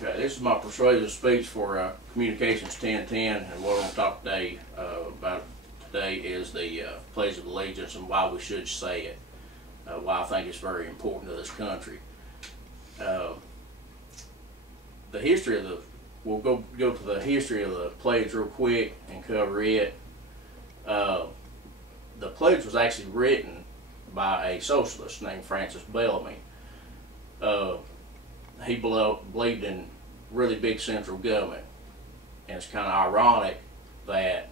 Okay, this is my persuasive speech for Communications 1010, and what I'm going to talk today about today is the Pledge of Allegiance and why we should say it, why I think it's very important to this country. The history of the, we'll go to the history of the pledge real quick and cover it. The pledge was actually written by a socialist named Francis Bellamy. He believed in really big central government, and it's kind of ironic that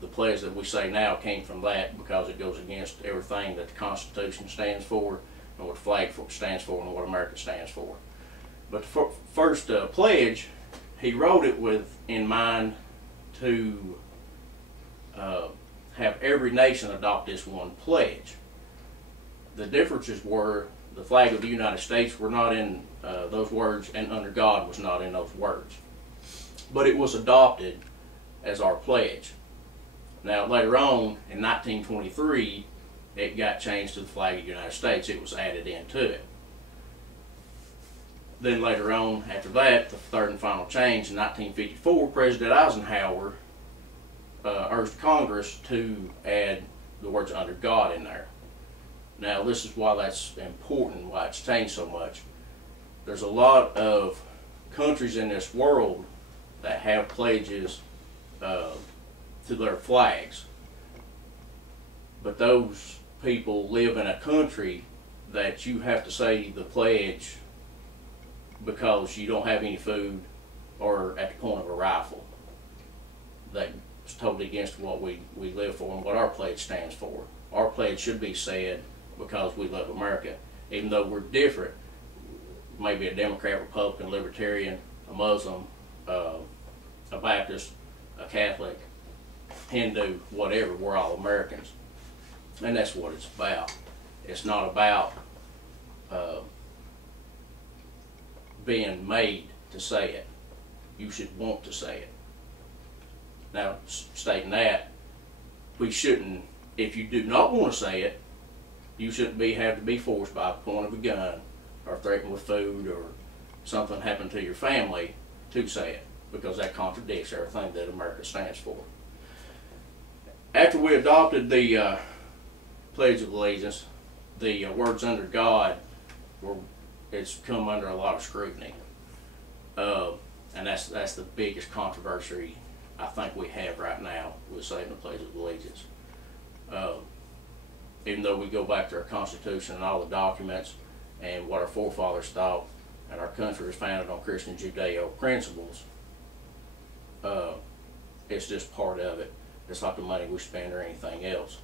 the pledge that we say now came from that, because it goes against everything that the Constitution stands for and what the flag stands for and what America stands for. But the first pledge, he wrote it with in mind to have every nation adopt this one pledge. The differences were the flag of the United States were not in those words, and under God was not in those words. But it was adopted as our pledge. Now later on, in 1923, it got changed to the flag of the United States. It was added into it. Then later on, after that, the third and final change in 1954, President Eisenhower urged Congress to add the words under God in there. Now this is why that's important, why it's changed so much. There's a lot of countries in this world that have pledges to their flags, but those people live in a country that you have to say the pledge because you don't have any food or at the point of a rifle. That's totally against what we live for and what our pledge stands for. Our pledge should be said because we love America, even though we're different. Maybe a Democrat, Republican, Libertarian, a Muslim, a Baptist, a Catholic, Hindu, whatever, we're all Americans. And that's what it's about. It's not about being made to say it. You should want to say it. Now, stating that, we shouldn't, if you do not want to say it, you shouldn't have to be forced by the point of a gun or threatened with food or something happened to your family to say it, because that contradicts everything that America stands for. After we adopted the Pledge of Allegiance, the words under God, it's come under a lot of scrutiny. And that's the biggest controversy I think we have right now with saying the Pledge of Allegiance. Even though we go back to our Constitution and all the documents and what our forefathers thought, and our country was founded on Christian Judeo principles, it's just part of it. It's like the money we spend or anything else.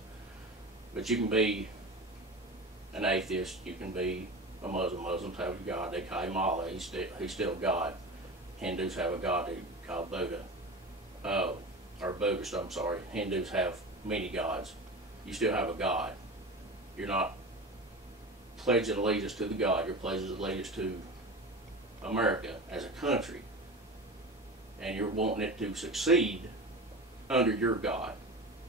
But you can be an atheist, you can be a Muslim. Muslims have a God, they call him Allah, he's still God. Hindus have a God they call Buddha, or Buddhist, I'm sorry. Hindus have many gods. You still have a God. You're not pledging allegiance to the God, you're pledging allegiance to America as a country. And you're wanting it to succeed under your God,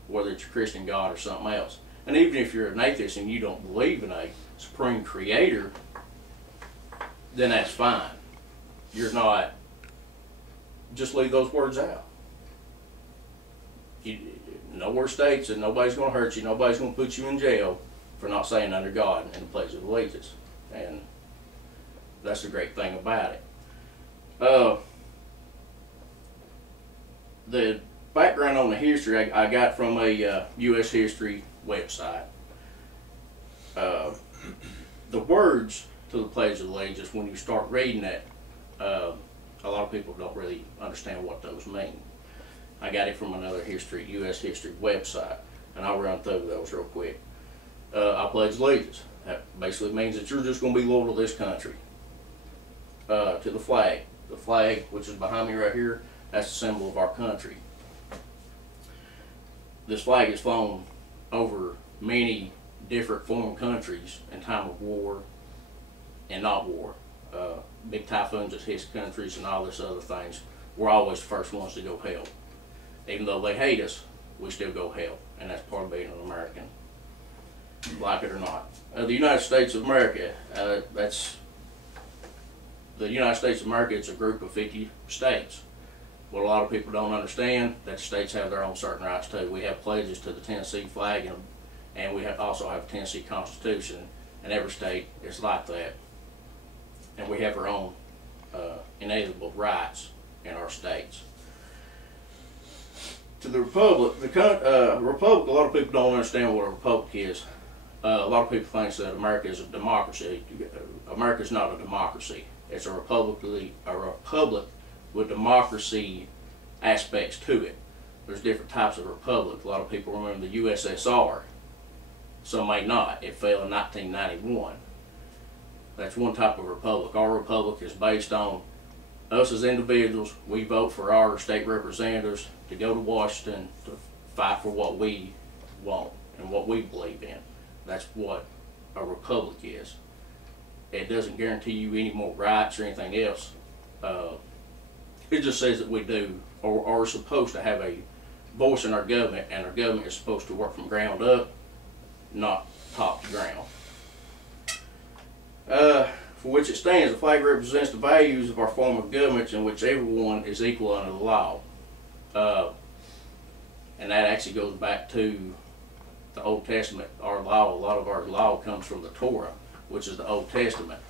whether it's a Christian God or something else. And even if you're an atheist and you don't believe in a supreme creator, then that's fine. You're not, just leave those words out. Nowhere states that nobody's going to hurt you, nobody's going to put you in jail for not saying under God and the Pledge of Allegiance. And that's the great thing about it. The background on the history I got from a U.S. history website. The words to the Pledge of Allegiance, when you start reading it, a lot of people don't really understand what those mean. I got it from another U.S. history website, and I'll run through those real quick. I pledge allegiance. That basically means that you're just going to be loyal to this country. To the flag. The flag, which is behind me right here, that's the symbol of our country. This flag is flown over many different foreign countries in time of war and not war. Big typhoons that hit countries and all this other things, we're always the first ones to go help. Even though they hate us, we still go help, and that's part of being an American, like it or not. The United States of America, that's the United States of America is a group of 50 states. What a lot of people don't understand, that states have their own certain rights too. We have pledges to the Tennessee flag, and we also have a Tennessee Constitution, and every state is like that. And we have our own inalienable rights in our states. To the republic, republic, a lot of people don't understand what a republic is. A lot of people think that America is a democracy. America is not a democracy. It's a republic with democracy aspects to it. There's different types of republic. A lot of people remember the USSR. Some may not. It fell in 1991. That's one type of republic. Our republic is based on us as individuals. We vote for our state representatives to go to Washington to fight for what we want and what we believe in. That's what a republic is. It doesn't guarantee you any more rights or anything else. It just says that we do, or are supposed to have a voice in our government, and our government is supposed to work from ground up, not top to ground. For which it stands, the flag represents the values of our form of government in which everyone is equal under the law. And that actually goes back to the Old Testament. Our law, a lot of our law comes from the Torah, which is the Old Testament,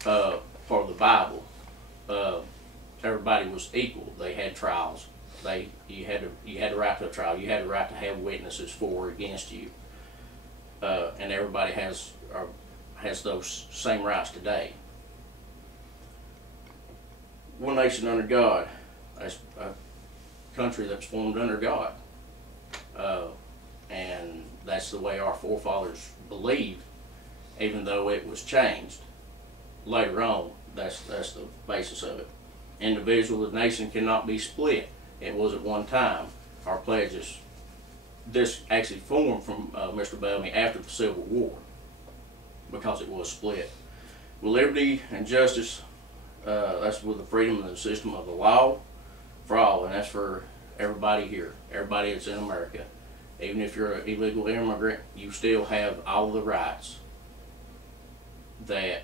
part of the Bible. Everybody was equal. They had trials. You had the right to a trial. You had the right to have witnesses for or against you. And everybody has those same rights today. One nation under God. That's a country that's formed under God. And that's the way our forefathers believed, even though it was changed later on. That's the basis of it. Individual, the nation cannot be split. It was at one time. Our pledges, this actually formed from Mr. Bellamy after the Civil War, because it was split. With liberty and justice, that's with the freedom and the system of the law for all, and that's for everybody here, everybody that's in America. Even if you're an illegal immigrant, you still have all the rights that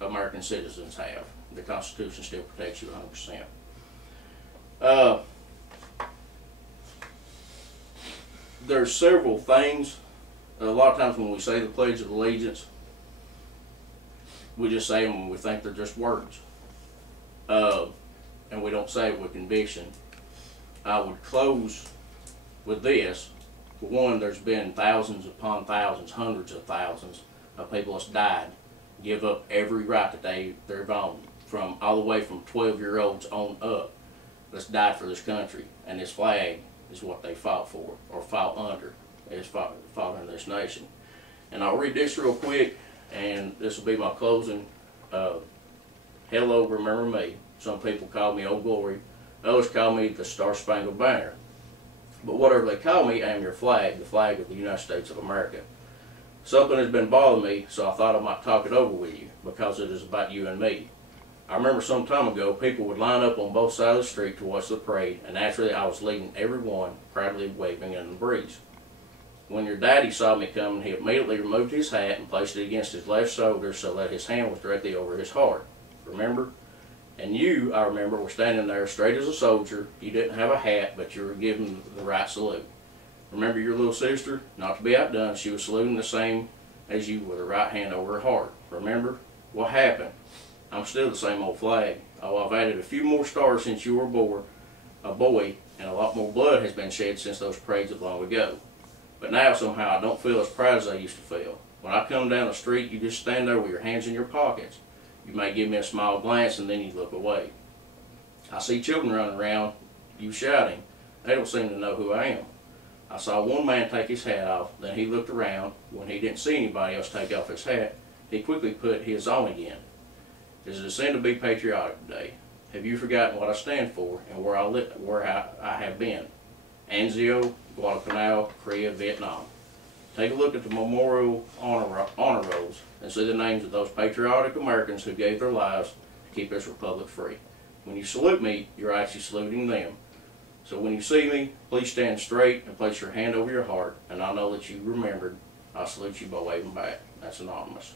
American citizens have. The Constitution still protects you 100%. There's several things. A lot of times when we say the Pledge of Allegiance, we just say them when we think they're just words. And we don't say it with conviction. I would close with this. For one, there's been thousands upon thousands, hundreds of thousands of people that's died, give up every right that they've owned, from all the way from 12-year-olds on up, that's died for this country. And this flag is what they fought for, or fought under. It's fought under this nation. And I'll read this real quick, and this will be my closing. Hello, remember me. Some people call me Old Glory. Others call me the Star Spangled Banner. But whatever they call me, I am your flag, the flag of the United States of America. Something has been bothering me, so I thought I might talk it over with you, because it is about you and me. I remember some time ago, people would line up on both sides of the street to watch the parade, and naturally I was leading everyone, proudly waving in the breeze. When your daddy saw me coming, he immediately removed his hat and placed it against his left shoulder so that his hand was directly over his heart. Remember? And you, I remember, were standing there straight as a soldier. You didn't have a hat, but you were given the right salute. Remember your little sister? Not to be outdone, she was saluting the same as you with her right hand over her heart. Remember? What happened? I'm still the same old flag. Oh, I've added a few more stars since you were born, a boy, and a lot more blood has been shed since those parades of long ago. But now somehow I don't feel as proud as I used to feel. When I come down the street, you just stand there with your hands in your pockets. You may give me a small glance and then you look away. I see children running around, you shouting. They don't seem to know who I am. I saw one man take his hat off, then he looked around. When he didn't see anybody else take off his hat, he quickly put his on again. Is it a sin to be patriotic today? Have you forgotten what I stand for and where I have been? Anzio, Guadalcanal, Korea, Vietnam. Take a look at the memorial honor rolls and see the names of those patriotic Americans who gave their lives to keep this republic free. When you salute me, you're actually saluting them. So when you see me, please stand straight and place your hand over your heart, and I know that you remembered. I salute you by waving back. That's anonymous.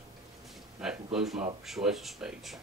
That concludes my persuasive speech.